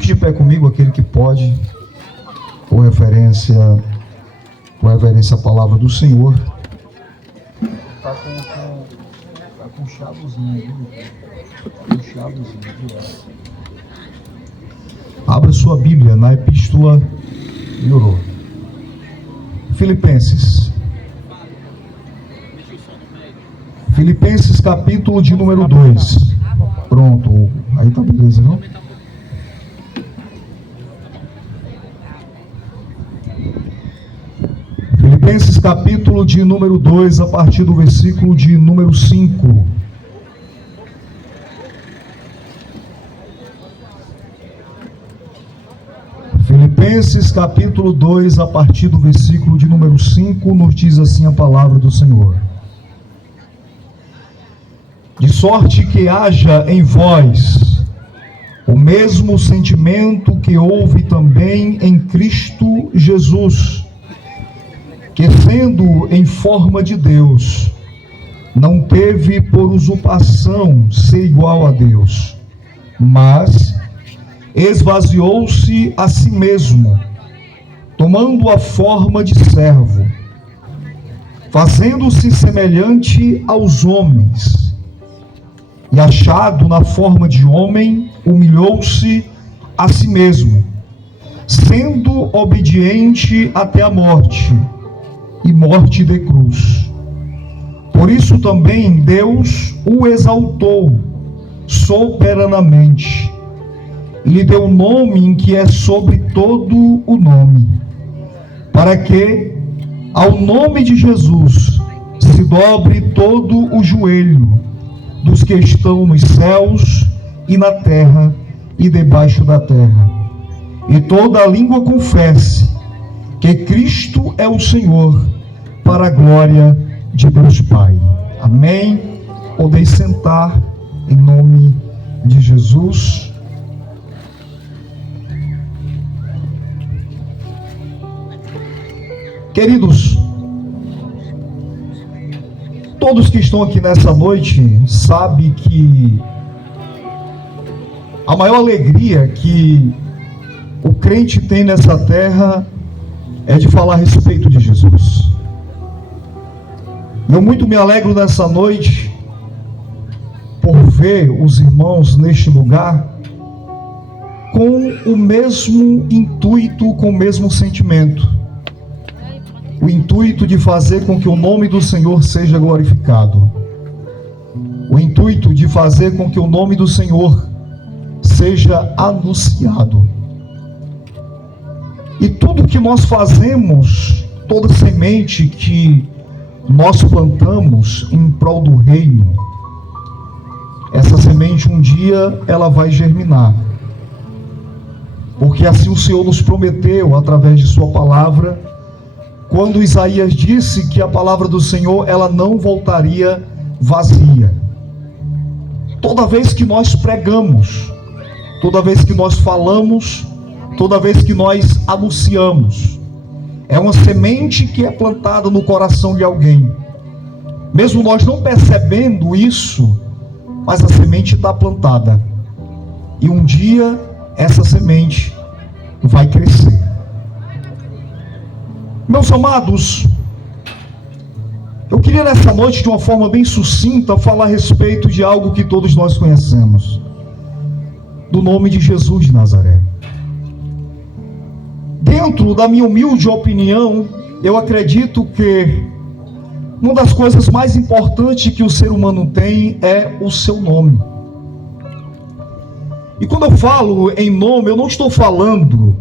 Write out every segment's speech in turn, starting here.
Fique de pé comigo, aquele que pode, com reverência à palavra do Senhor. Tá com chavozinho, com chavozinho. Abra sua Bíblia na Epístola, melhorou. Filipenses capítulo de número 2. Pronto, aí tá beleza, não? Filipenses capítulo de número 2, a partir do versículo de número 5. Filipenses capítulo 2, a partir do versículo de número 5, nos diz assim a palavra do Senhor: de sorte que haja em vós o mesmo sentimento que houve também em Cristo Jesus, que sendo em forma de Deus, não teve por usurpação ser igual a Deus, mas esvaziou-se a si mesmo, tomando a forma de servo, fazendo-se semelhante aos homens, e achado na forma de homem, humilhou-se a si mesmo, sendo obediente até a morte, e morte de cruz. Por isso também Deus o exaltou soberanamente, e lhe deu um nome em que é sobre todo o nome, para que ao nome de Jesus se dobre todo o joelho dos que estão nos céus e na terra e debaixo da terra, e toda a língua confesse que Cristo é o Senhor, para a glória de Deus Pai. Amém? Podeis sentar em nome de Jesus. Queridos, todos que estão aqui nessa noite sabem que a maior alegria que o crente tem nessa terra é de falar a respeito de Jesus. Eu muito me alegro nessa noite por ver os irmãos neste lugar com o mesmo intuito, com o mesmo sentimento. O intuito de fazer com que o nome do Senhor seja glorificado. O intuito de fazer com que o nome do Senhor seja anunciado. E tudo que nós fazemos, toda semente que nós plantamos em prol do reino, essa semente um dia ela vai germinar. Porque assim o Senhor nos prometeu através de sua palavra, quando Isaías disse que a palavra do Senhor ela não voltaria vazia. Toda vez que nós pregamos, toda vez que nós falamos, toda vez que nós anunciamos, é uma semente que é plantada no coração de alguém. Mesmo nós não percebendo isso, mas a semente está plantada. E um dia essa semente vai crescer. Meus amados, eu queria nessa noite, de uma forma bem sucinta, falar a respeito de algo que todos nós conhecemos, do nome de Jesus de Nazaré. Dentro da minha humilde opinião, eu acredito que uma das coisas mais importantes que o ser humano tem é o seu nome. E quando eu falo em nome, eu não estou falando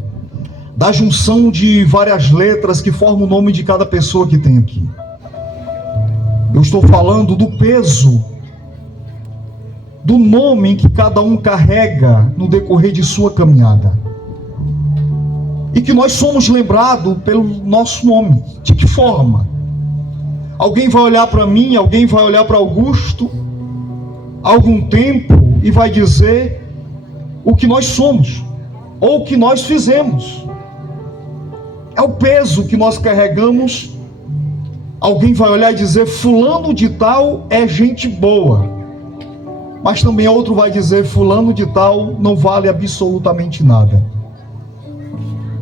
da junção de várias letras que formam o nome de cada pessoa que tem aqui. Eu estou falando do peso do nome que cada um carrega no decorrer de sua caminhada. E que nós somos lembrados pelo nosso nome. De que forma? Alguém vai olhar para mim, alguém vai olhar para Augusto, há algum tempo, e vai dizer o que nós somos, ou o que nós fizemos. É o peso que nós carregamos. Alguém vai olhar e dizer: fulano de tal é gente boa. Mas também outro vai dizer: fulano de tal não vale absolutamente nada.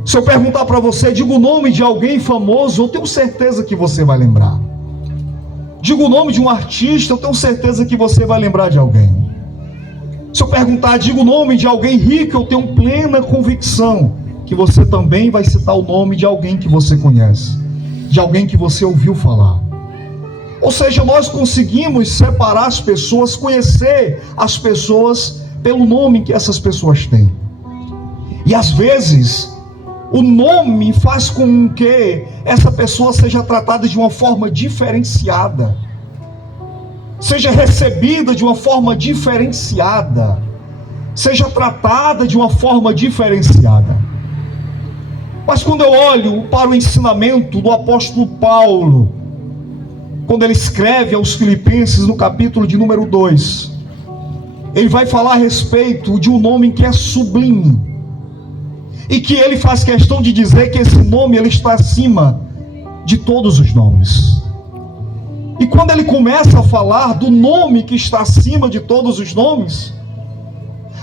Se eu perguntar para você, diga o nome de alguém famoso, eu tenho certeza que você vai lembrar. Diga o nome de um artista, eu tenho certeza que você vai lembrar de alguém. Se eu perguntar, diga o nome de alguém rico, eu tenho plena convicção que você também vai citar o nome de alguém que você conhece, de alguém que você ouviu falar. Ou seja, nós conseguimos separar as pessoas, conhecer as pessoas pelo nome que essas pessoas têm. E às vezes, o nome faz com que essa pessoa seja tratada de uma forma diferenciada, seja recebida de uma forma diferenciada, seja tratada de uma forma diferenciada. Mas quando eu olho para o ensinamento do apóstolo Paulo, quando ele escreve aos Filipenses no capítulo de número 2, ele vai falar a respeito de um nome que é sublime, e que ele faz questão de dizer que esse nome ele está acima de todos os nomes. E quando ele começa a falar do nome que está acima de todos os nomes,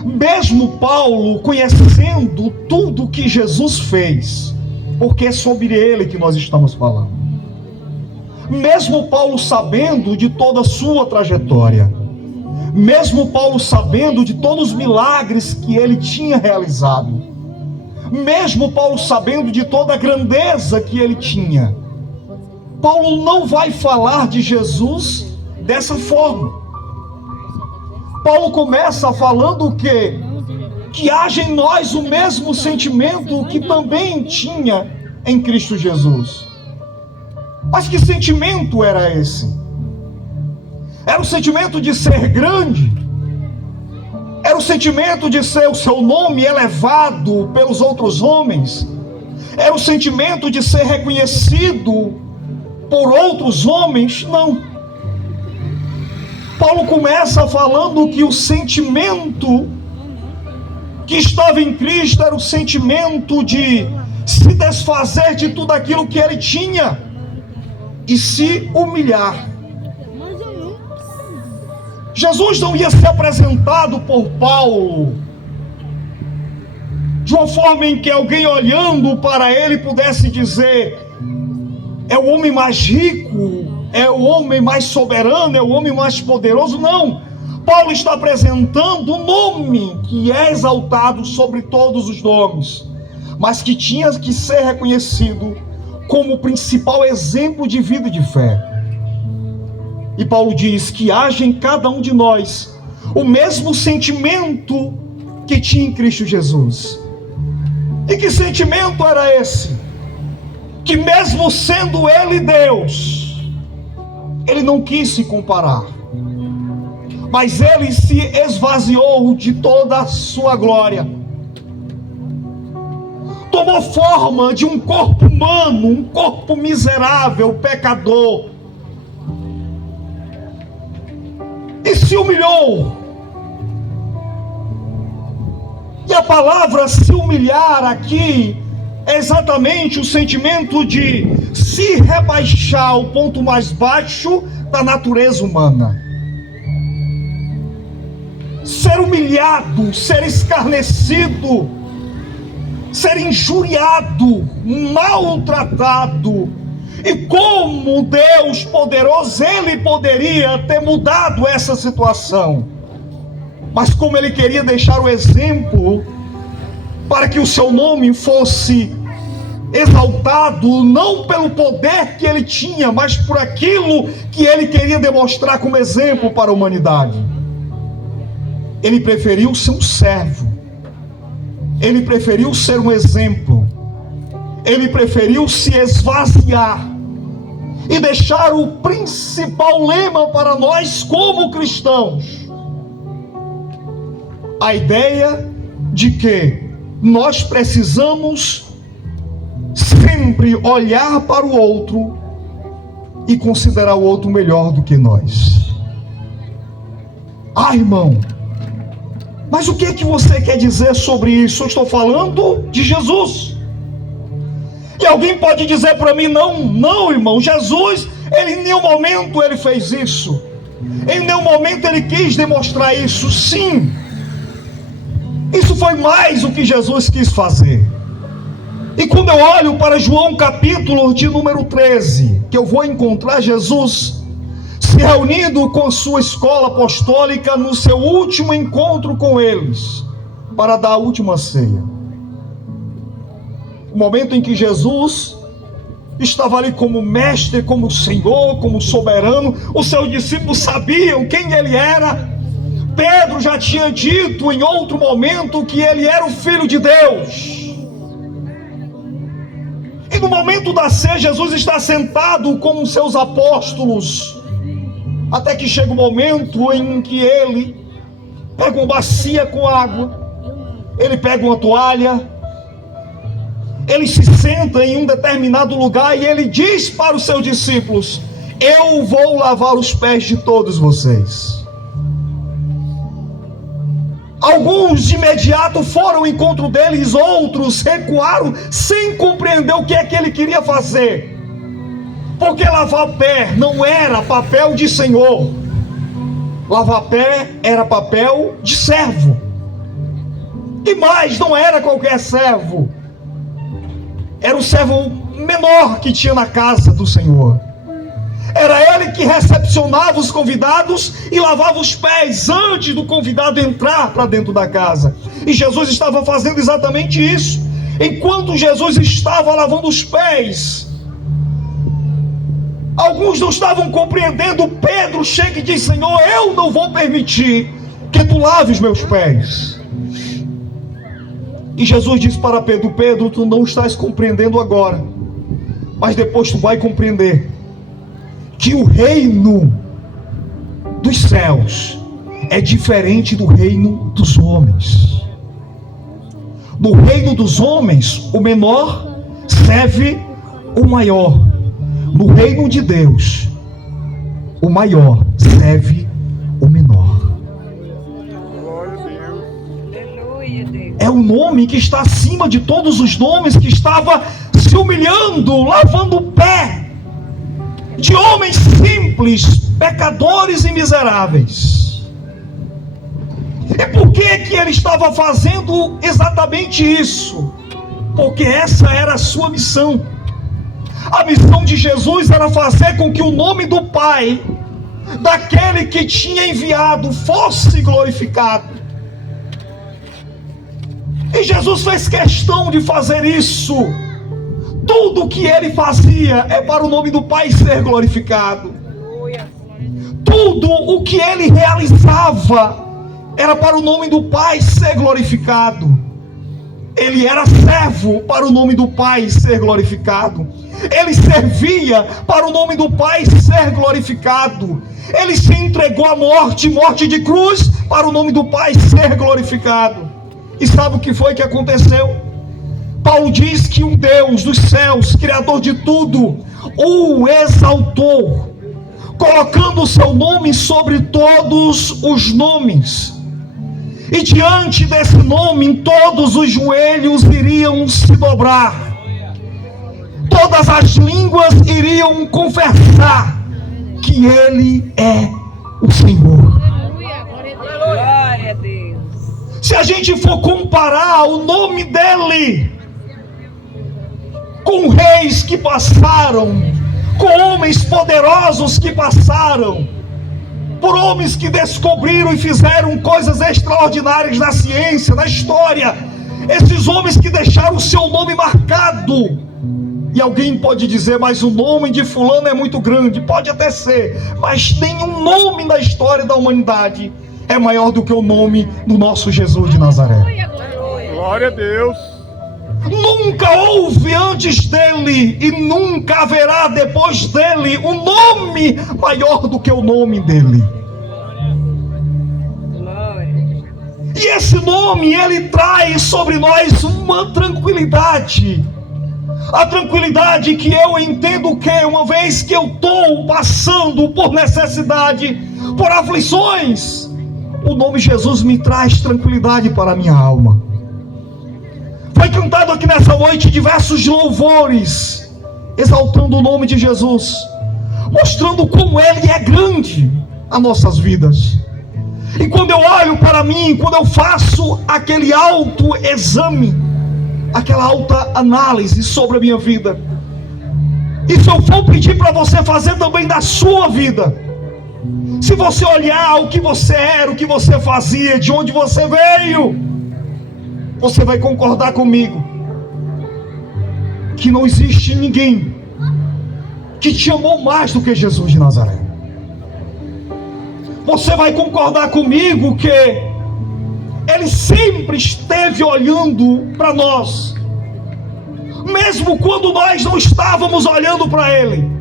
mesmo Paulo conhecendo tudo que Jesus fez, porque é sobre ele que nós estamos falando, mesmo Paulo sabendo de toda a sua trajetória, mesmo Paulo sabendo de todos os milagres que ele tinha realizado, mesmo Paulo sabendo de toda a grandeza que ele tinha, Paulo não vai falar de Jesus dessa forma. Paulo começa falando o quê? Que haja em nós o mesmo sentimento que também tinha em Cristo Jesus. Mas que sentimento era esse? Era o sentimento de ser grande? Era o sentimento de ser o seu nome elevado pelos outros homens? Era o sentimento de ser reconhecido por outros homens? Não. Paulo começa falando que o sentimento que estava em Cristo era o sentimento de se desfazer de tudo aquilo que ele tinha e se humilhar. Jesus não ia ser apresentado por Paulo de uma forma em que alguém olhando para ele pudesse dizer: é o homem mais rico, é o homem mais soberano, é o homem mais poderoso. Não, Paulo está apresentando um nome que é exaltado sobre todos os nomes, mas que tinha que ser reconhecido como o principal exemplo de vida e de fé. E Paulo diz que haja em cada um de nós o mesmo sentimento que tinha em Cristo Jesus. E que sentimento era esse? Que mesmo sendo ele Deus, ele não quis se comparar, mas ele se esvaziou de toda a sua glória, tomou forma de um corpo humano, um corpo miserável, pecador, e se humilhou. E a palavra se humilhar aqui é exatamente o sentimento de se rebaixar ao ponto mais baixo da natureza humana. Ser humilhado, ser escarnecido, ser injuriado, maltratado. E como Deus poderoso, Ele poderia ter mudado essa situação, mas como Ele queria deixar o exemplo para que o seu nome fosse exaltado, não pelo poder que Ele tinha, mas por aquilo que Ele queria demonstrar como exemplo para a humanidade. Ele preferiu ser um servo, Ele preferiu ser um exemplo, Ele preferiu se esvaziar e deixar o principal lema para nós como cristãos: a ideia de que nós precisamos sempre olhar para o outro e considerar o outro melhor do que nós. Ah, irmão, mas o que é que você quer dizer sobre isso? Eu estou falando de Jesus. E alguém pode dizer para mim: não, irmão, Jesus, ele em nenhum momento ele fez isso. Em nenhum momento ele quis demonstrar isso. Sim, isso foi mais o que Jesus quis fazer. E quando eu olho para João capítulo de número 13, que eu vou encontrar Jesus se reunindo com sua escola apostólica no seu último encontro com eles, para dar a última ceia. O momento em que Jesus estava ali como mestre, como Senhor, como soberano. Os seus discípulos sabiam quem ele era. Pedro já tinha dito em outro momento que ele era o Filho de Deus. E no momento da ceia, Jesus está sentado com os seus apóstolos, até que chega o momento em que ele pega uma bacia com água, ele pega uma toalha, ele se senta em um determinado lugar e ele diz para os seus discípulos: eu vou lavar os pés de todos vocês. Alguns de imediato foram ao encontro deles, outros recuaram sem compreender o que é que ele queria fazer, porque lavar pé não era papel de senhor, lavar pé era papel de servo, e mais, não era qualquer servo, era o servo menor que tinha na casa do Senhor. Era ele que recepcionava os convidados e lavava os pés antes do convidado entrar para dentro da casa. E Jesus estava fazendo exatamente isso. Enquanto Jesus estava lavando os pés, alguns não estavam compreendendo. Pedro chega e diz: Senhor, eu não vou permitir que tu lave os meus pés. E Jesus disse para Pedro: Pedro, tu não estás compreendendo agora, mas depois tu vai compreender que o reino dos céus é diferente do reino dos homens. No reino dos homens, o menor serve o maior. No reino de Deus, o maior serve o menor. É o nome que está acima de todos os nomes, que estava se humilhando, lavando o pé de homens simples, pecadores e miseráveis. E por que ele estava fazendo exatamente isso? Porque essa era a sua missão. A missão de Jesus era fazer com que o nome do Pai, daquele que tinha enviado, fosse glorificado. E Jesus fez questão de fazer isso. Tudo o que ele fazia é para o nome do Pai ser glorificado. Tudo o que ele realizava era para o nome do Pai ser glorificado. Ele era servo para o nome do Pai ser glorificado. Ele servia para o nome do Pai ser glorificado. Ele se entregou à morte, morte de cruz, para o nome do Pai ser glorificado. E sabe o que foi que aconteceu? Paulo diz que um Deus dos céus, Criador de tudo, o exaltou, colocando o seu nome sobre todos os nomes. E diante desse nome, todos os joelhos iriam se dobrar, todas as línguas iriam confessar que Ele é o Senhor. Glória a Deus. Se a gente for comparar o nome dele com reis que passaram, com homens poderosos que passaram, por homens que descobriram e fizeram coisas extraordinárias na ciência, na história, esses homens que deixaram o seu nome marcado. E alguém pode dizer: mas o nome de fulano é muito grande. Pode até ser, mas nenhum nome na história da humanidade é maior do que o nome do nosso Jesus de Nazaré. Glória a Deus. Nunca houve antes dele e nunca haverá depois dele um nome maior do que o nome dele. E esse nome, ele traz sobre nós uma tranquilidade. A tranquilidade que eu entendo que uma vez que eu estou passando por necessidade, por aflições, o nome Jesus me traz tranquilidade para a minha alma. Foi cantado aqui nessa noite diversos louvores, exaltando o nome de Jesus, mostrando como Ele é grande, as nossas vidas. E quando eu olho para mim, quando eu faço aquele autoexame, aquela autoanálise sobre a minha vida, e se eu for pedir para você fazer também da sua vida, se você olhar o que você era, o que você fazia, de onde você veio, você vai concordar comigo que não existe ninguém que te amou mais do que Jesus de Nazaré. Você vai concordar comigo que Ele sempre esteve olhando para nós, mesmo quando nós não estávamos olhando para Ele.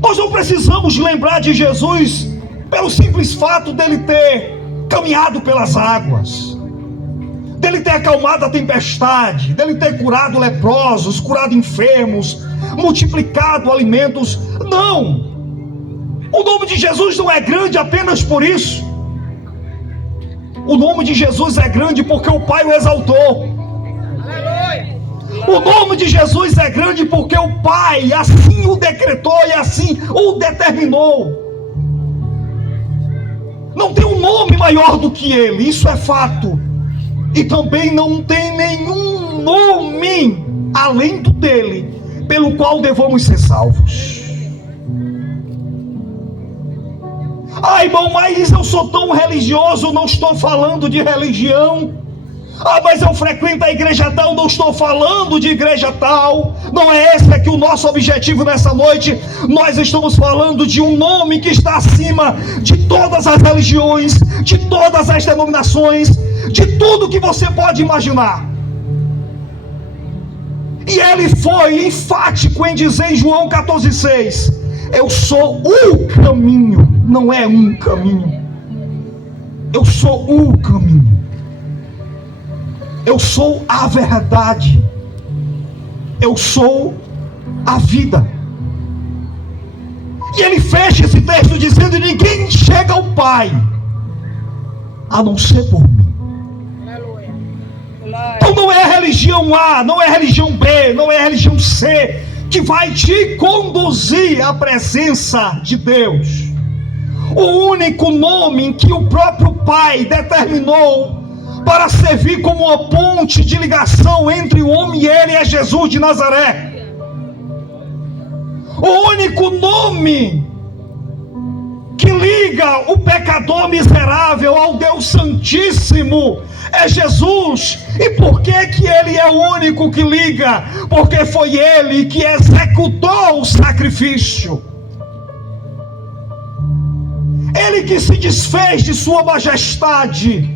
Nós não precisamos lembrar de Jesus pelo simples fato dele ter caminhado pelas águas, dele ter acalmado a tempestade, dele ter curado leprosos, curado enfermos, multiplicado alimentos. Não! O nome de Jesus não é grande apenas por isso. O nome de Jesus é grande porque o Pai o exaltou. O nome de Jesus é grande porque o Pai assim o decretou e assim o determinou. Não tem um nome maior do que Ele, isso é fato. E também não tem nenhum nome além do dele, pelo qual devamos ser salvos. Ah, irmão, mas eu sou tão religioso. Não estou falando de religião. Ah, mas eu frequento a igreja tal. Não estou falando de igreja tal. Não é esse aqui o nosso objetivo nessa noite. Nós estamos falando de um nome que está acima de todas as religiões, de todas as denominações, de tudo que você pode imaginar. E ele foi enfático em dizer em João 14,6: eu sou o caminho. Não é um caminho. Eu sou o caminho. Eu sou a verdade. Eu sou a vida. E ele fecha esse texto dizendo: ninguém chega ao Pai a não ser por mim. Então não é a religião A, não é a religião B, não é a religião C que vai te conduzir à presença de Deus. O único nome em que o próprio Pai determinou para servir como uma ponte de ligação entre o homem e Ele é Jesus de Nazaré. O único nome que liga o pecador miserável ao Deus Santíssimo é Jesus. E por que Ele é o único que liga? Porque foi Ele que executou o sacrifício. Ele que se desfez de sua majestade,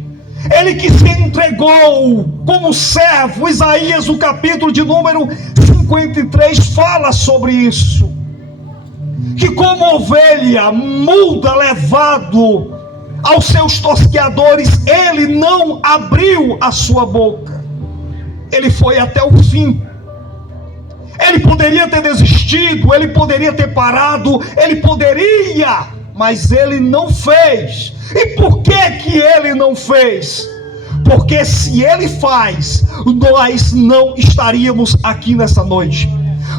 Ele que se entregou como servo. Isaías, o capítulo de número 53, fala sobre isso, que como ovelha muda levado aos seus tosqueadores, Ele não abriu a sua boca. Ele foi até o fim. Ele poderia ter desistido, Ele poderia ter parado, Ele poderia, mas Ele não fez. E por que Ele não fez? Porque se Ele faz, nós não estaríamos aqui nessa noite.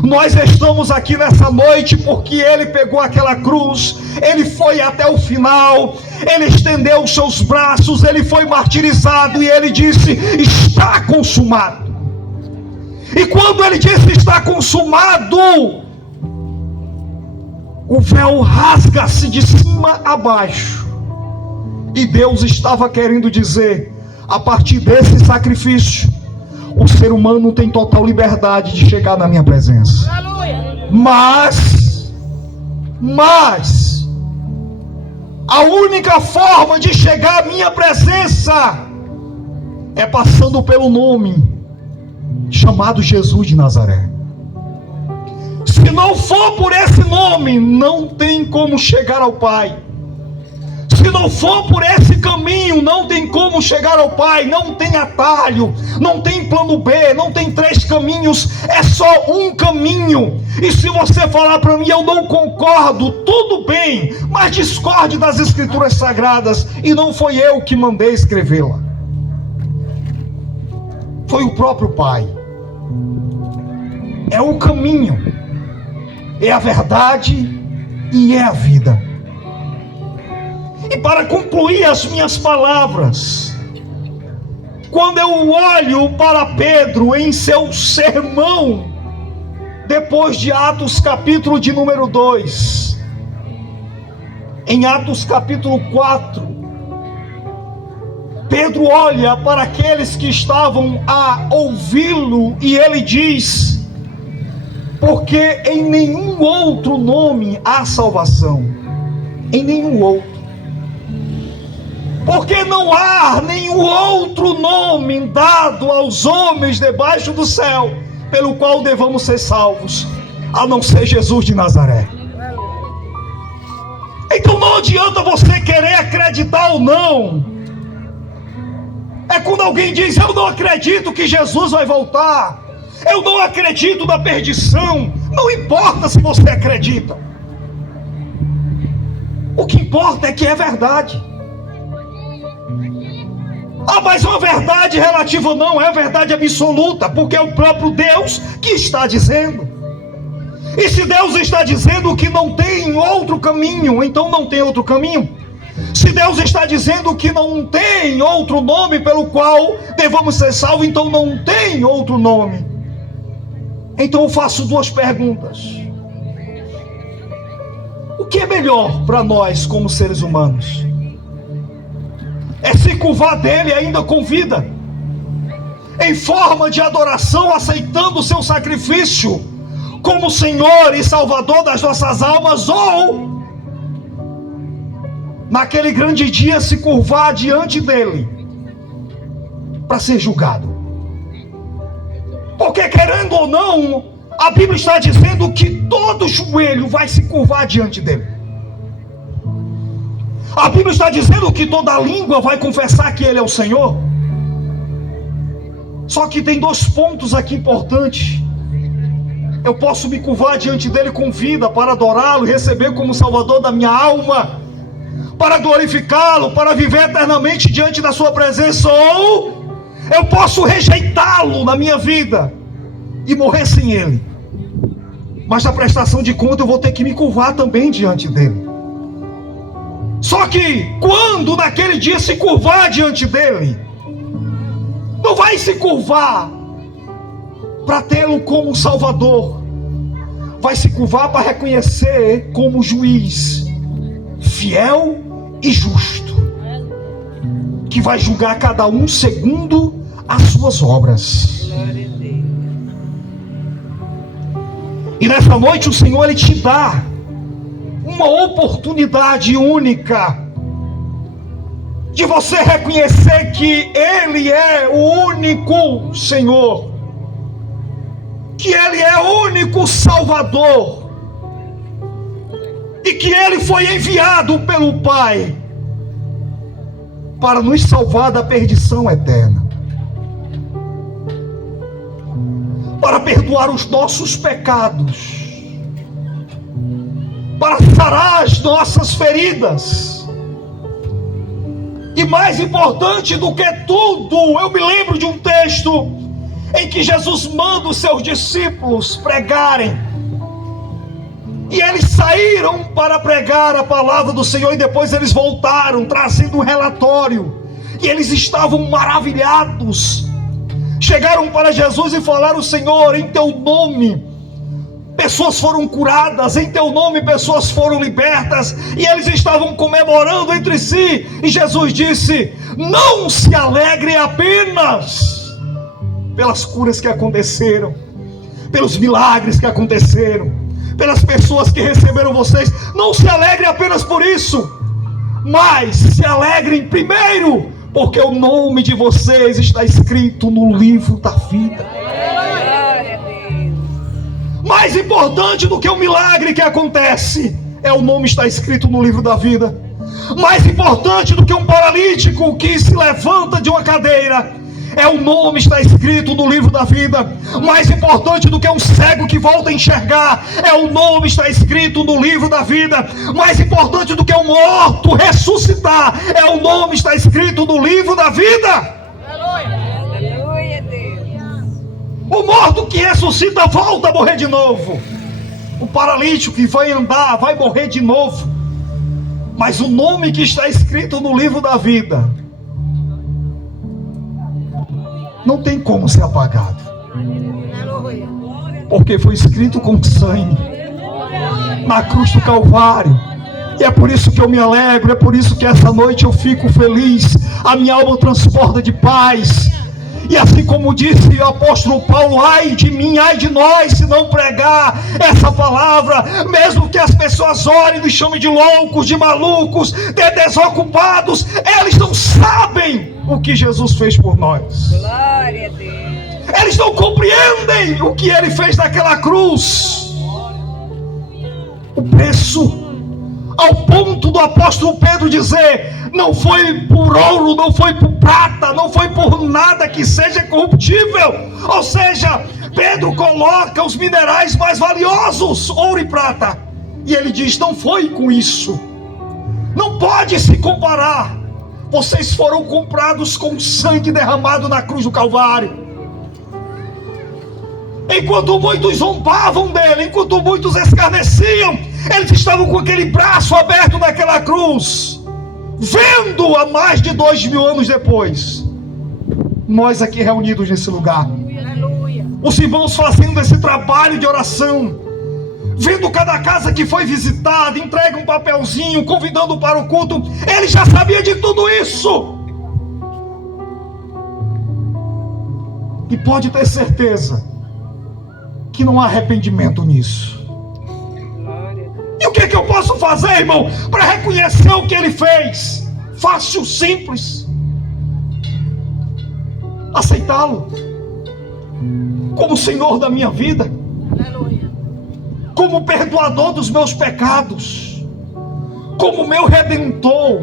Nós estamos aqui nessa noite porque Ele pegou aquela cruz, Ele foi até o final, Ele estendeu os seus braços, Ele foi martirizado e Ele disse: está consumado. E quando Ele disse está consumado, o véu rasga-se de cima a baixo. E Deus estava querendo dizer: a partir desse sacrifício, o ser humano tem total liberdade de chegar na minha presença. Mas a única forma de chegar à minha presença é passando pelo nome chamado Jesus de Nazaré. Se não for por esse nome, não tem como chegar ao Pai. Se não for por esse caminho, não tem como chegar ao Pai. Não tem atalho, não tem plano B, não tem 3 caminhos, é só um caminho. E se você falar para mim: eu não concordo, tudo bem, mas discorde das Escrituras Sagradas. E não foi eu que mandei escrevê-la, foi o próprio Pai. É o caminho, é a verdade e é a vida. E para concluir as minhas palavras, quando eu olho para Pedro em seu sermão, depois de Atos capítulo de número 2, em Atos capítulo 4, Pedro olha para aqueles que estavam a ouvi-lo e ele diz: porque em nenhum outro nome há salvação, em nenhum outro. Porque não há nenhum outro nome dado aos homens debaixo do céu, pelo qual devamos ser salvos, a não ser Jesus de Nazaré. Então não adianta você querer acreditar ou não. É quando alguém diz: eu não acredito que Jesus vai voltar, eu não acredito na perdição. Não importa se você acredita, o que importa é que é verdade. Ah, mas uma verdade relativa não é verdade absoluta, porque é o próprio Deus que está dizendo. E se Deus está dizendo que não tem outro caminho, então não tem outro caminho. Se Deus está dizendo que não tem outro nome pelo qual devamos ser salvos, então não tem outro nome. Então eu faço duas perguntas: o que é melhor para nós como seres humanos? É se curvar dele ainda com vida, em forma de adoração, aceitando o seu sacrifício como Senhor e Salvador das nossas almas, ou naquele grande dia se curvar diante dele para ser julgado? Porque, querendo ou não, a Bíblia está dizendo que todo joelho vai se curvar diante dele. A Bíblia está dizendo que toda língua vai confessar que ele é o Senhor. Só que tem dois pontos aqui importantes. Eu posso me curvar diante dele com vida para adorá-lo e receber como Salvador da minha alma, para glorificá-lo, para viver eternamente diante da sua presença, ou eu posso rejeitá-lo na minha vida e morrer sem ele. Mas na prestação de conta eu vou ter que me curvar também diante dele. Só que quando naquele dia se curvar diante dele, não vai se curvar para tê-lo como Salvador, vai se curvar para reconhecer como juiz fiel e justo, que vai julgar cada um segundo as suas obras. E nessa noite o Senhor, Ele te dá uma oportunidade única de você reconhecer que Ele é o único Senhor, que Ele é o único Salvador, e que Ele foi enviado pelo Pai para nos salvar da perdição eterna, para perdoar os nossos pecados, para sarar as nossas feridas. E mais importante do que tudo, eu me lembro de um texto em que Jesus manda os seus discípulos pregarem, e eles saíram para pregar a palavra do Senhor, e depois eles voltaram trazendo um relatório, e eles estavam maravilhados. Chegaram para Jesus e falaram: Senhor, em teu nome pessoas foram curadas, em teu nome pessoas foram libertas. E eles estavam comemorando entre si, e Jesus disse: não se alegrem apenas pelas curas que aconteceram, pelos milagres que aconteceram, pelas pessoas que receberam vocês. Não se alegrem apenas por isso, mas se alegrem primeiro porque o nome de vocês está escrito no livro da vida. Mais importante do que o milagre que acontece é o nome estar escrito no livro da vida. Mais importante do que um paralítico que se levanta de uma cadeira é o nome estar escrito no livro da vida. Mais importante do que um cego que volta a enxergar é o nome estar escrito no livro da vida. Mais importante do que um morto ressuscitar é o nome estar escrito no livro da vida. O morto que ressuscita volta a morrer de novo. O paralítico que vai andar, vai morrer de novo. Mas o nome que está escrito no livro da vida não tem como ser apagado, porque foi escrito com sangue na cruz do Calvário. E é por isso que eu me alegro, é por isso que essa noite eu fico feliz, a minha alma transporta de paz. E assim como disse o apóstolo Paulo, ai de mim, ai de nós, se não pregar essa palavra, mesmo que as pessoas olhem e nos chamem de loucos, de malucos, de desocupados, eles não sabem o que Jesus fez por nós. Glória a Deus. Eles não compreendem o que Ele fez naquela cruz. O preço, ao ponto do apóstolo Pedro dizer, não foi por ouro, não foi por prata, não foi por nada que seja corruptível. Ou seja, Pedro coloca os minerais mais valiosos, ouro e prata, e ele diz, não foi com isso, não pode se comparar. Vocês foram comprados com sangue derramado na cruz do Calvário. Enquanto muitos zombavam dele, enquanto muitos escarneciam, eles estavam com aquele braço aberto naquela cruz, vendo a mais de 2000 anos depois, nós aqui reunidos nesse lugar, os irmãos fazendo esse trabalho de oração, vendo cada casa que foi visitada, entrega um papelzinho, convidando para o culto. Ele já sabia de tudo isso, e pode ter certeza que não há arrependimento nisso. E o que é que eu posso fazer, irmão, para reconhecer o que Ele fez? Fácil, simples. Aceitá-lo como Senhor da minha vida, como perdoador dos meus pecados, como meu Redentor,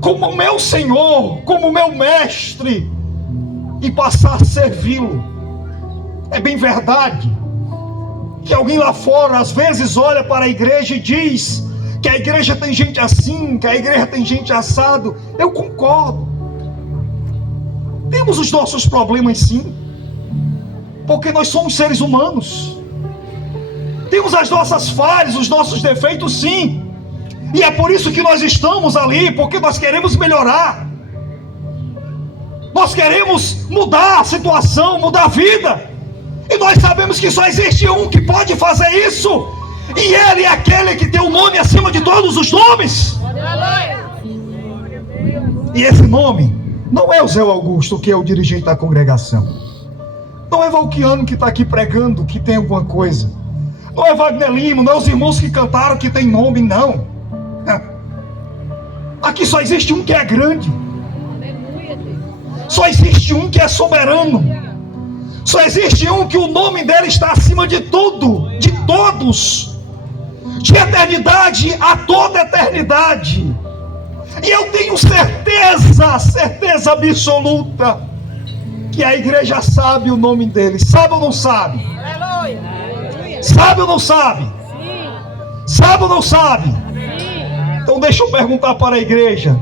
como meu Senhor, como meu Mestre, e passar a servi-lo. É bem verdade que alguém lá fora às vezes olha para a igreja e diz que a igreja tem gente assim, que a igreja tem gente assado. Eu concordo. Temos os nossos problemas sim, porque nós somos seres humanos. Temos as nossas falhas, os nossos defeitos sim. E é por isso que nós estamos ali, porque nós queremos melhorar. Nós queremos mudar a situação, mudar a vida. E nós sabemos que só existe um que pode fazer isso, e Ele é aquele que tem o nome acima de todos os nomes. E esse nome não é o Zé Augusto, que é o dirigente da congregação. Não é Valquiano que está aqui pregando, que tem alguma coisa. Não é Wagner Lima, não é os irmãos que cantaram que tem nome, não. Aqui só existe um que é grande. Só existe um que é soberano. Só existe um que o nome dele está acima de tudo, de todos, de eternidade a toda eternidade. E eu tenho certeza absoluta, que a igreja sabe o nome dele. Sabe ou não sabe? Sabe ou não sabe? Sabe ou não sabe? Então deixa eu perguntar para a igreja,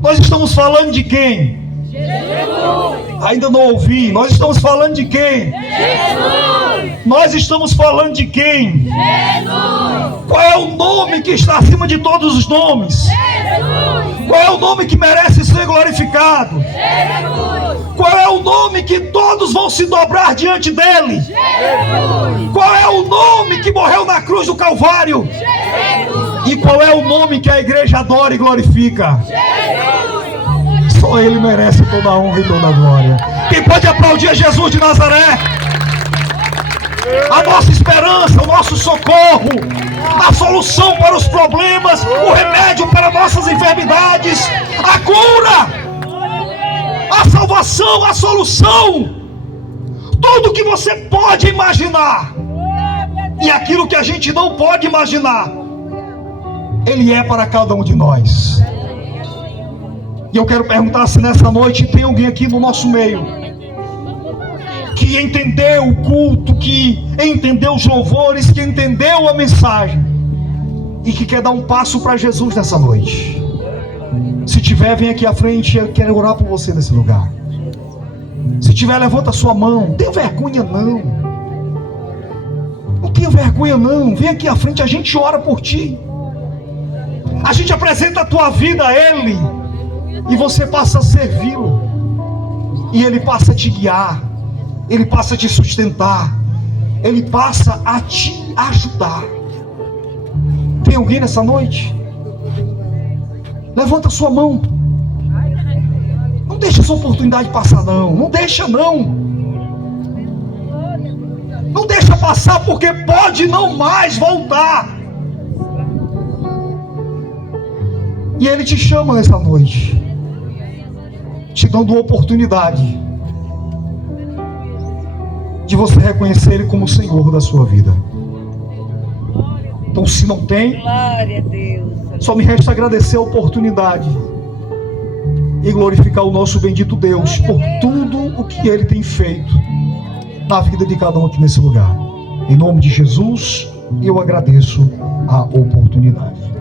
nós estamos falando de quem? Jesus. Ainda não ouvi. Nós estamos falando de quem? Jesus. Nós estamos falando de quem? Jesus. Qual é o nome que está acima de todos os nomes? Jesus. Qual é o nome que merece ser glorificado? Jesus. Qual é o nome que todos vão se dobrar diante dele? Jesus. Qual é o nome que morreu na cruz do Calvário? Jesus. E qual é o nome que a igreja adora e glorifica? Jesus. Só Ele merece toda a honra e toda a glória. Quem pode aplaudir a Jesus de Nazaré? A nossa esperança, o nosso socorro, a solução para os problemas, o remédio para nossas enfermidades, a cura, a salvação, a solução, tudo que você pode imaginar e aquilo que a gente não pode imaginar, Ele é para cada um de nós. E eu quero perguntar se nessa noite tem alguém aqui no nosso meio que entendeu o culto, que entendeu os louvores, que entendeu a mensagem e que quer dar um passo para Jesus nessa noite. Se tiver, vem aqui à frente, eu quero orar por você nesse lugar. Se tiver, levanta a sua mão. Não tem vergonha não. Não tenha vergonha não, vem aqui à frente, a gente ora por ti. A gente apresenta a tua vida a Ele, e você passa a servi-lo, e Ele passa a te guiar, Ele passa a te sustentar, Ele passa a te ajudar. Tem alguém nessa noite? Levanta a sua mão. Não deixa essa oportunidade passar não. Não deixa não. Não deixa passar, porque pode não mais voltar. E Ele te chama nessa noite, te dando a oportunidade de você reconhecer Ele como o Senhor da sua vida. Então, se não tem, Glória a Deus. só me resta agradecer a oportunidade e glorificar o nosso bendito Deus por tudo o que Ele tem feito na vida de cada um aqui nesse lugar. Em nome de Jesus, eu agradeço a oportunidade.